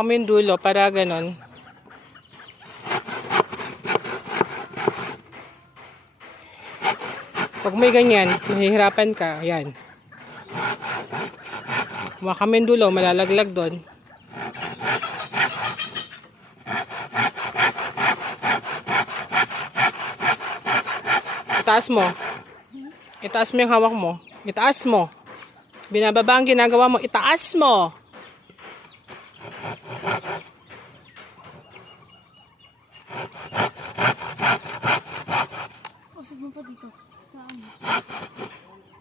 Hawakan mo yung dulo para ganon. Pag may ganyan, mahihirapan ka. Ayan. Hawakan mo yung dulo, malalaglag doon. Itaas mo. Itaas mo yung hawak mo. Itaas mo. Binababa ang ginagawa mo. Itaas mo. Usad mo pa dito. Saan?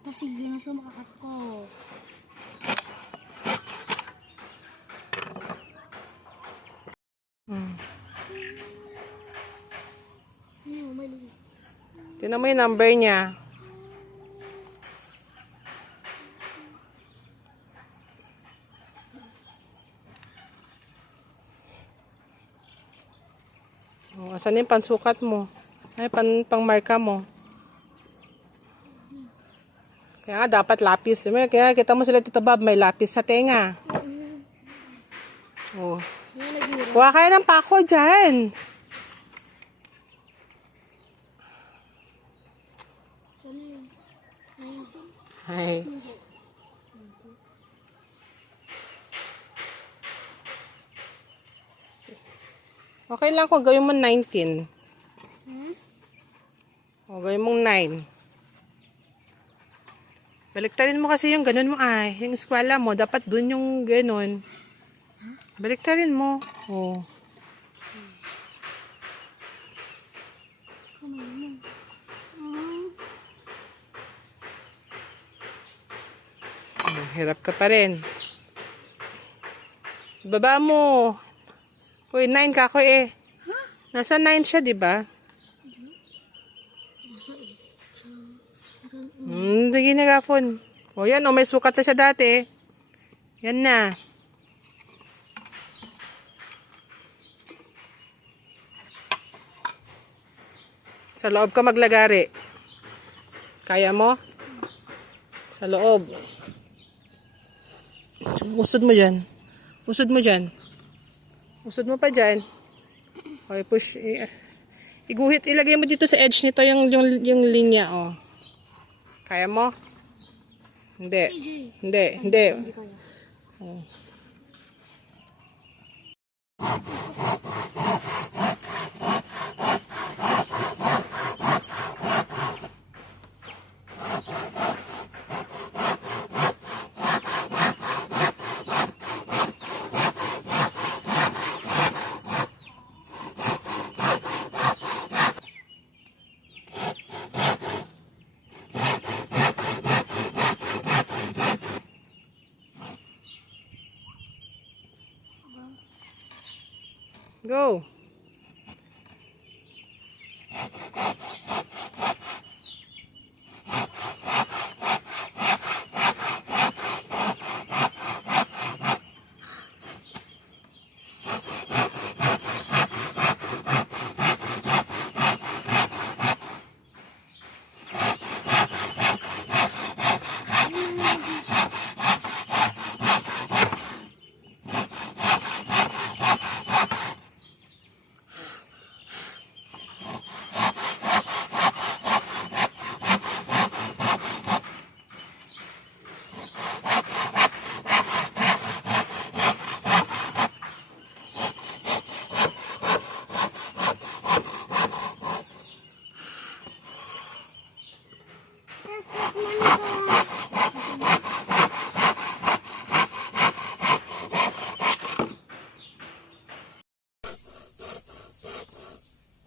Tapos sige na siya makakat ko. Tingnan mo yung number niya. Oh, asan yung pansukat mo? Ay, pangmarka mo. Kaya nga, dapat lapis. Kaya kita mo sila, Tito Bob, may lapis sa tenga. Oh. Kuha kayo ng pako dyan. Ay. Okay lang kung gawin mo 19. O, gawin mong 9. Baliktarin mo kasi yung ganun mo ay. Yung eskwela mo, dapat dun yung ganun. Baliktarin mo. O. Hirap ka pa rin. Baba mo. Uy, 9 ka ako eh. Nasa 9 siya, di ba? Sige na, Gafon. O yan, may sukat na siya dati. Yan na. Sa loob ka maglagari. Kaya mo? Sa loob. Usod mo dyan. Usod mo dyan. Usod mo pa dyan. Okay, push. Iguhit. Ilagay mo dito sa edge nito yung linya, oh. Kaya mo? Hindi. Hindi. Hindi. Oh. Go.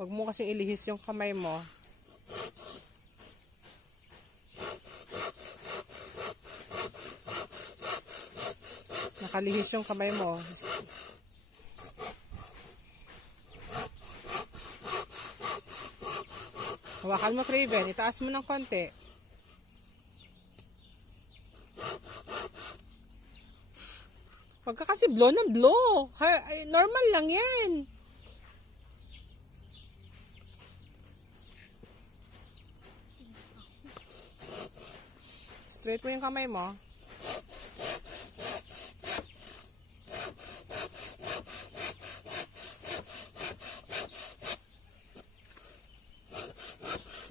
Huwag mo kasing ilihis yung kamay mo. Nakalihis yung kamay mo. Hawakan mo, Craven. Itaas mo ng konti. Huwag ka kasi blow ng blow. Normal lang yan. Straight mo yung kamay mo.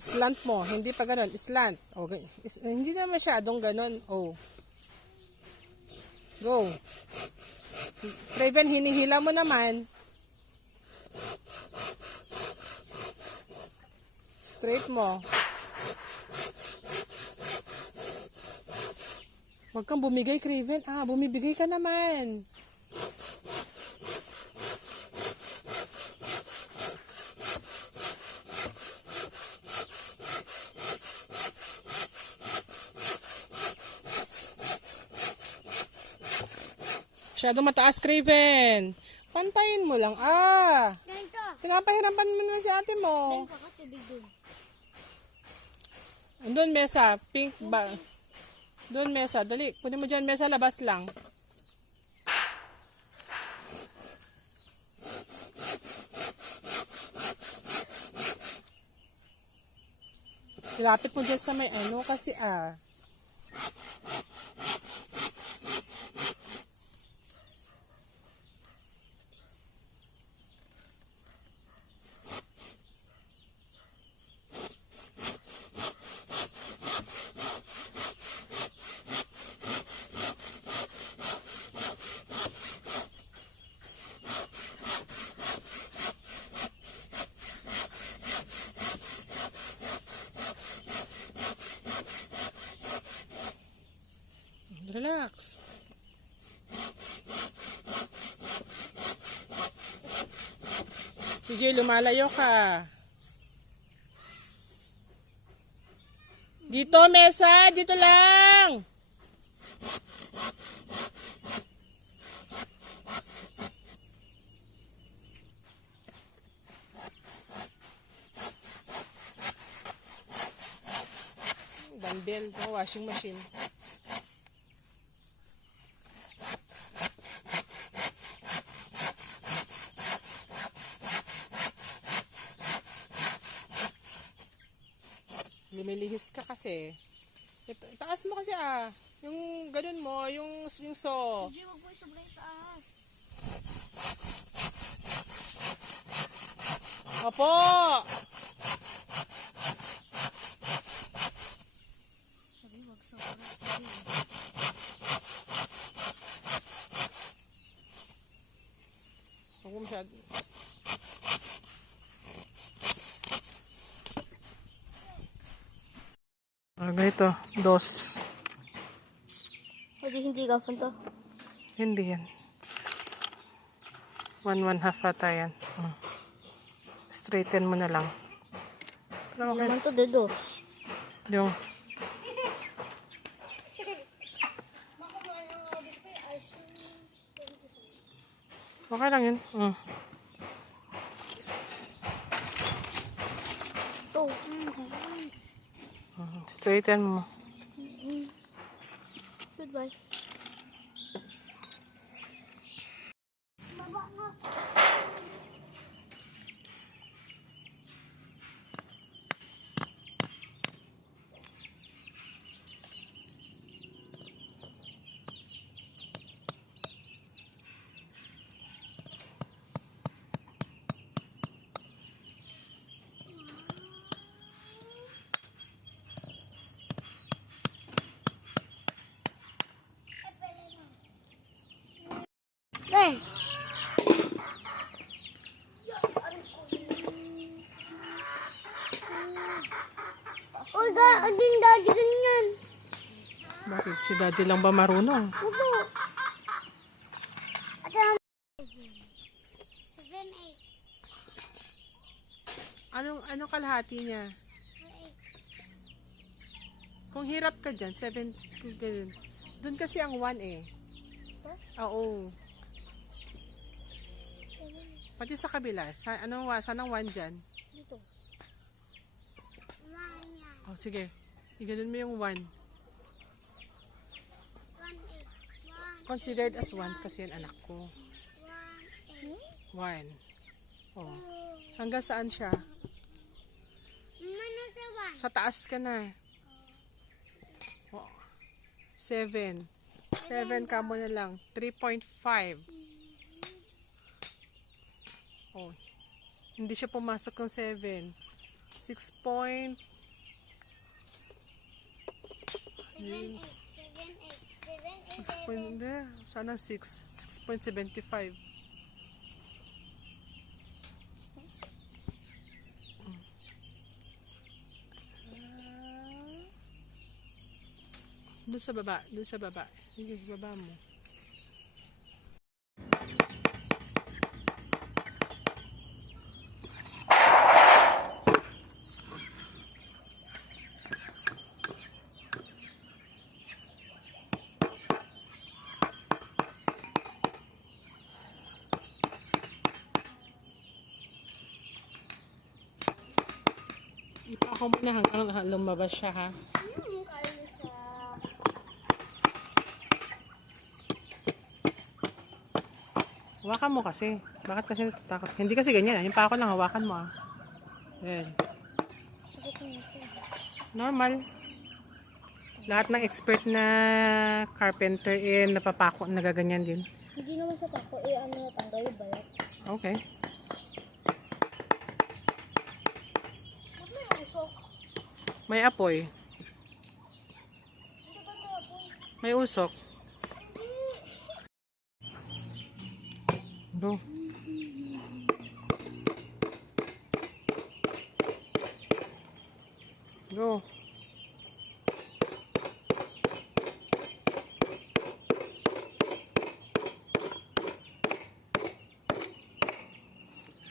Slant mo. Hindi pa ganun. Slant. Okay. Hindi na masyadong ganun. Oh. Go. Raven, hinihila mo naman. Straight mo. Huwag kang bumigay, Craven. Bumibigay ka naman. Masyado mataas, Craven. Pantayin mo lang. Ganito. Pinapahirapan mo naman si ate mo. Ben, kakatubig dun. Doon, Mesa. Pink ba? Doon, Mesa. Dali. Kunin mo dyan, Mesa. Labas lang. Ilapit mo dyan sa may ano kasi Relax. CJ, lumalayo ka. Dito, Mesa. Dito lang. Dumbbell, washing machine. Lumilihis ka kasi. Taas mo kasi Yung ganun mo, yung so. CJ, wag mo sobrang taas. Opo! Sabi, wag sobrang. Sabi. Huwag mo masyado. Ganito, dos. Pwede hindi gafan to. Hindi yan. 1/2 ata yan. Straighten mo na lang. Pero okay. Naman to, de dos. Yung okay lang yun. To. Straighten mo. Goodbye. Ben. Uy, ading daddy ganyan. Bakit? Si daddy lang ba marunong? Opo. Ate, 7, 8. Anong kalahati niya? Kung hirap ka dyan, 7, ganun. Doon kasi ang 1 eh. Oo. Pati sa kabila. Saan ang 1 dyan? Dito. Oh, sige. Iganon mo yung 1. 1, 8. Considered as 1 kasi yan anak ko. 1. Oh. Hanggang saan siya? Sa taas ka na. 7. 7 ka mo na lang. 3.5. Oh. Hindi siya pumasok ng 7. 6.5. Yun. 6 point, hindi. Sana 6. 6.75. Doon sa baba. Doon sa baba. Sige, baba mo. Ipako mo na hanggang lumabas siya, ha? Hawakan mo kasi. Bakit kasi natatakot? Hindi kasi ganyan. Yung pako lang, hawakan mo, ah. Yan. Normal. Lahat ng expert na carpenter, napapako, nagaganyan din. Hindi naman sa tako, ano natanggal yung bayat. Okay. May apoy. May usok. Go. Go.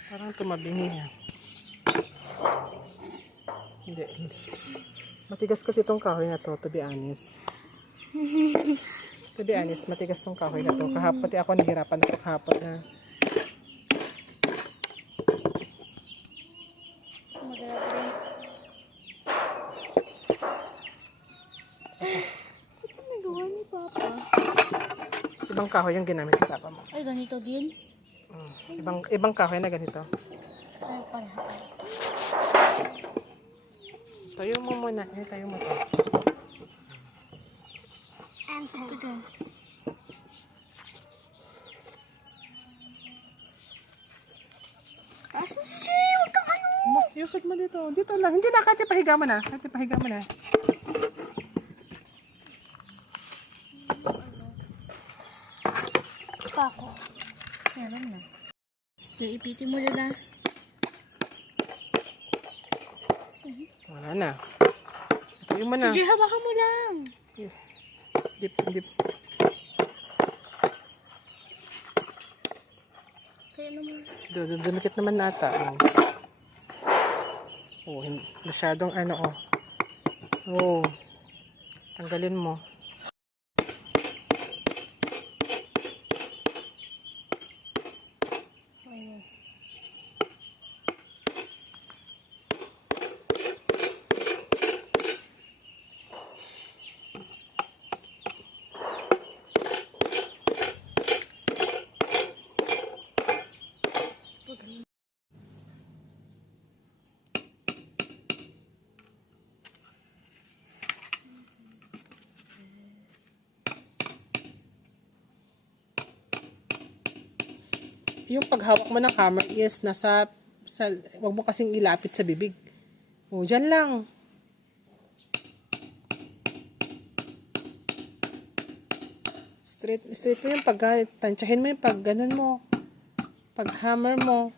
Parang tumabingi niya. Hindi. Matigas kasi itong kahoy na to be honest. To be honest, matigas itong kahoy na to. Kahapon, pati ako nahirapan ako kahapon na. Ito nagawa ni Papa. Ibang kahoy yung ginamit ni Papa mo. Ay, ganito din? Ibang kahoy na ganito. Ay, para. Tayo mo muna. Tayo mo to. Ito. Taas mo si Jay, huwag kang ano. Usog mo dito. Dito lang. Hindi na. Kahit pahiga mo na. Kahit pahiga mo na. Pako. Meron na. Iipitin mo na. Wala na. Tayo mo na. Si Jay, hawakan mo lang. Dip, dip. Kaya naman. Dumikit naman nata. Oh, masyadong ano, oh. Oh. Tanggalin mo. Ayun. Yung paghawak mo ng hammer is wag mo kasing ilapit sa bibig. O, dyan lang. Straight mo yung tansyahin mo yung ganun mo. Pag hammer mo.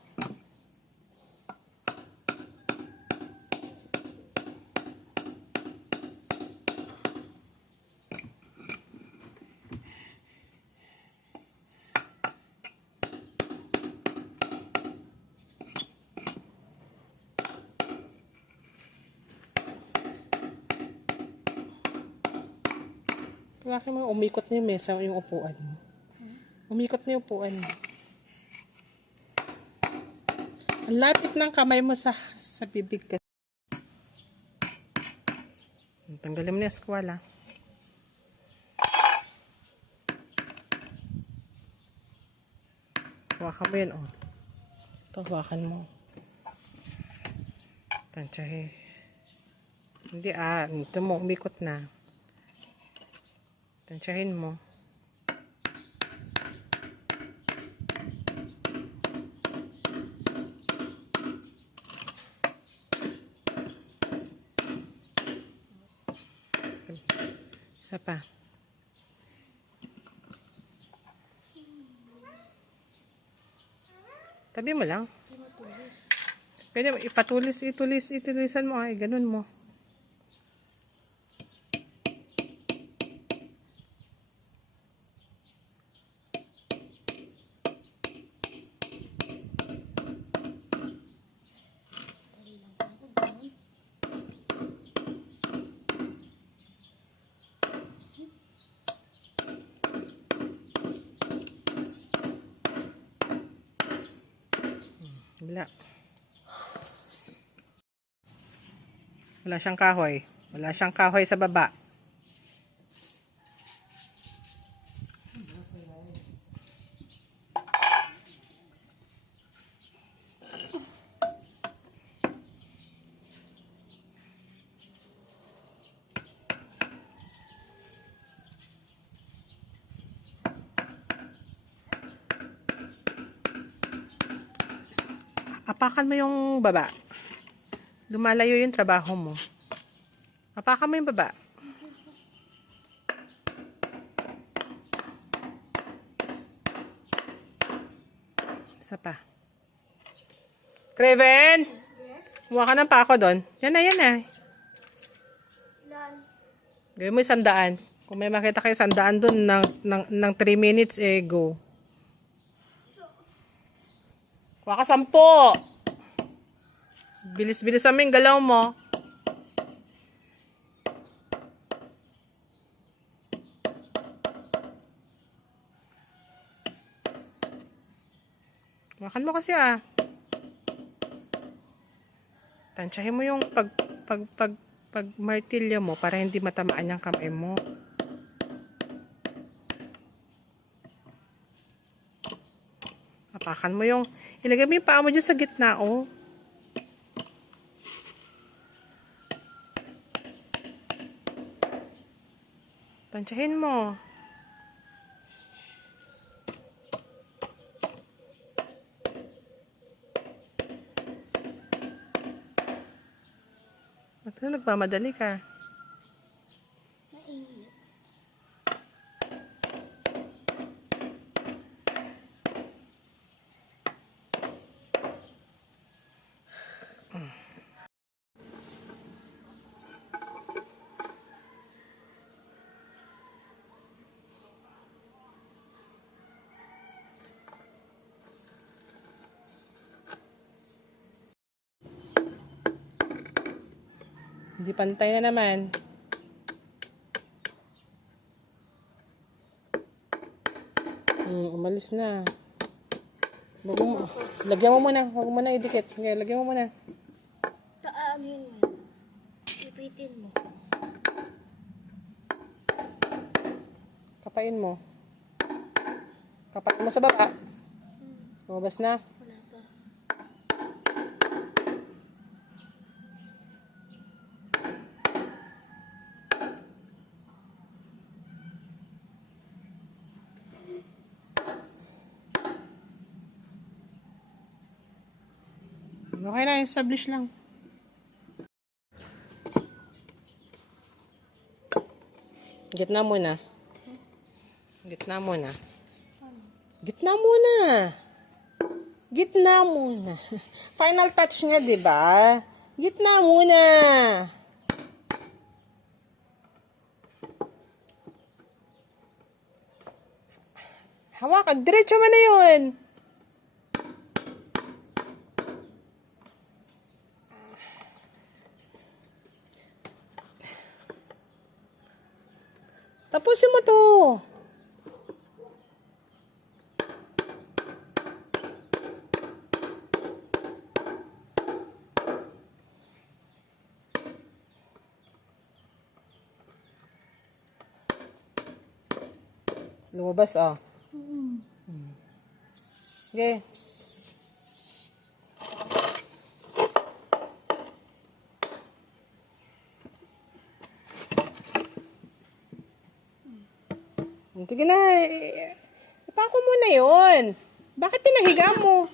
Bakit mo umikot na yung mesa o yung upuan mo? Umikot na yung upuan mo. Ang lapit ng kamay mo sa bibig ka. Tanggalin mo na yung squala. Hawakan mo yun, oh. Ito, hawakan mo. Tansyahin. Hindi, ito mo, umikot na. Tansyahin mo. Isa pa. Tabi mo lang. Hindi matulis. Pwede itulisan mo ay, ganun mo. Wala. Wala siyang kahoy. Wala siyang kahoy sa baba. Apakan mo yung baba. Lumalayo yung trabaho mo. Apakan mo yung baba. Isa pa. Craven! Yes? Huwa ka ng pako doon. Yan na, yan na. Ilan? Gawin mo yung 100. Kung may makita kayo 100 doon ng 3 minutes, eh, go. Huwa ka 10. Bilis-bilis namin galaw mo. Makan mo kasi Tansyahin mo yung pag martilyo mo para hindi matamaan yung kamay mo. Apakan mo yung, ilagay mo yung paa mo dyan sa gitna, oh. Tansyahin mo. At nagmamadali ka. Mainit. Hindi pantay na naman. Umalis na. Lagyan mo muna. Huwag mo na idikit. Okay, lagyan mo muna. Taanin mo. Ipitin mo. Kapain mo. Kapain mo sa baba. Lumabas na. Wala pa. Okay na, establish lang. Gitna muna. Gitna muna. Gitna muna. Gitna muna. Final touch nga, di ba? Gitna muna. Hawakan. Diretso mo na yun. Tapusin mo to. Lumabas, Okay. Sige na. Ipako mo na yun. Bakit pinahiga mo?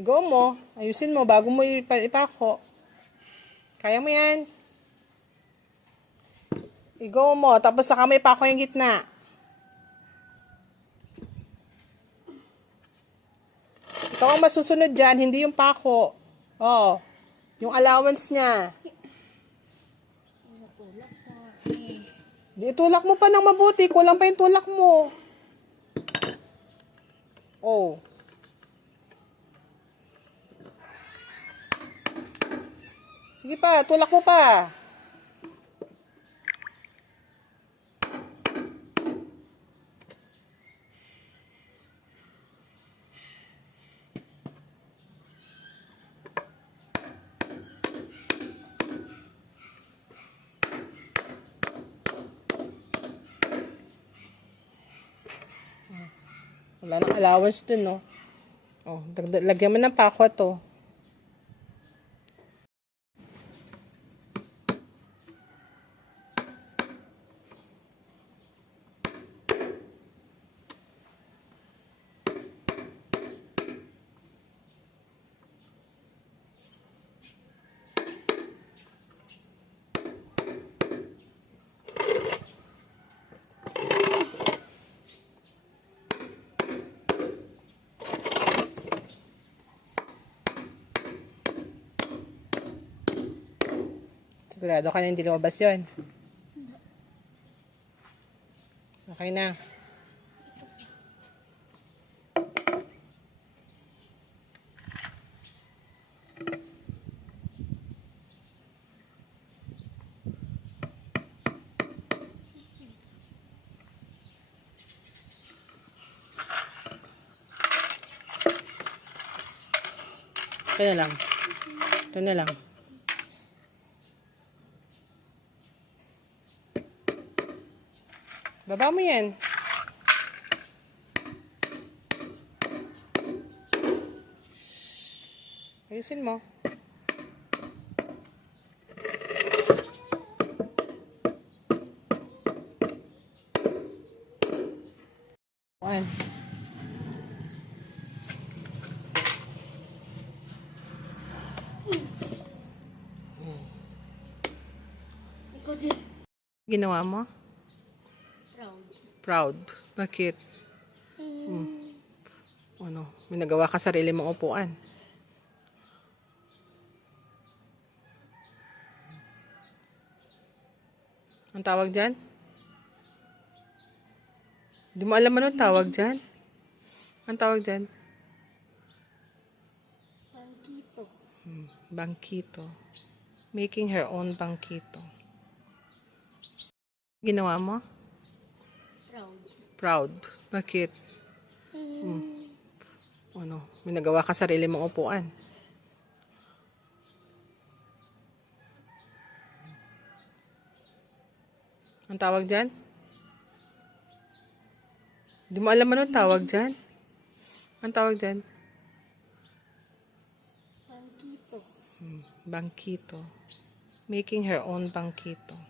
Igo mo. Ayusin mo bago mo ipako. Kaya mo yan. Igo mo. Tapos saka mo ipako yung gitna. Ikaw ang masusunod dyan, hindi yung pako. Oh, yung allowance niya. Di tulak mo pa ng mabuti. Kulang pa yung tulak mo. Oh. Sige pa, tulak mo pa. Wala nang allowance dun, no? Oh, lagyan mo ng pako to. Sigurado ka na hindi lumabas yun. Okay na. Ito na lang. Ito na lang. Baba mo yan. Ayusin mo. One. Ikaw din. Ginawa mo? Proud. Proud. Bakit? Ano? May nagawa ka sarili mong upuan. Ang tawag dyan? Di mo alam ano tawag dyan? Ang tawag dyan? Bangkito. Bangkito. Making her own bangkito. Ginawa mo? Proud. Proud. Bakit? Ano? May nagawa ka sarili mong upuan. Ang tawag dyan? Di mo alam ano tawag dyan? Ang tawag dyan? Bangkito. Bangkito. Making her own bangkito.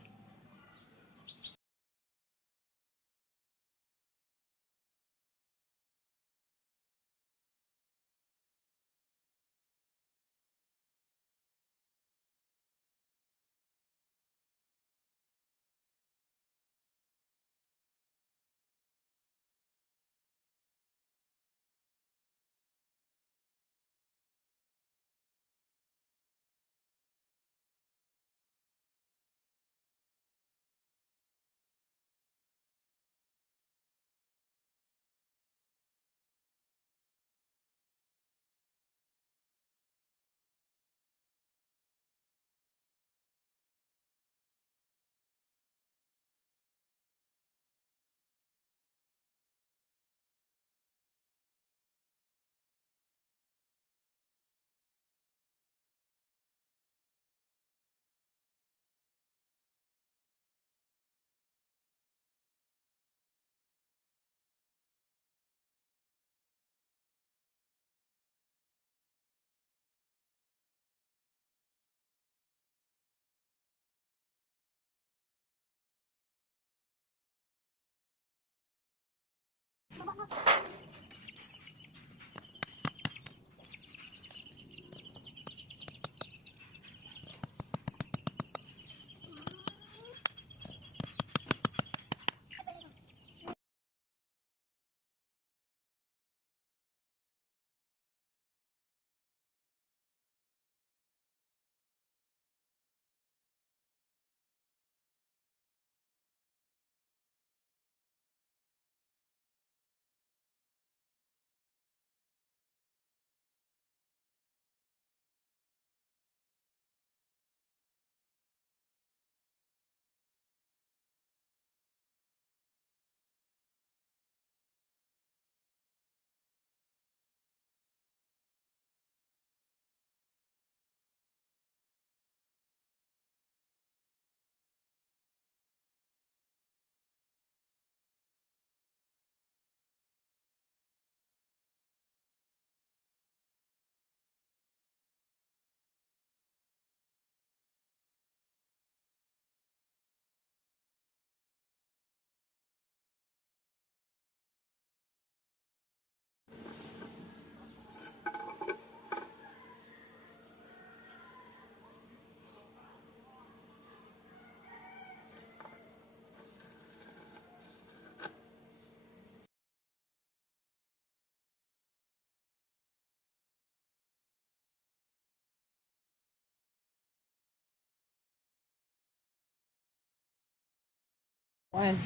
Ayan.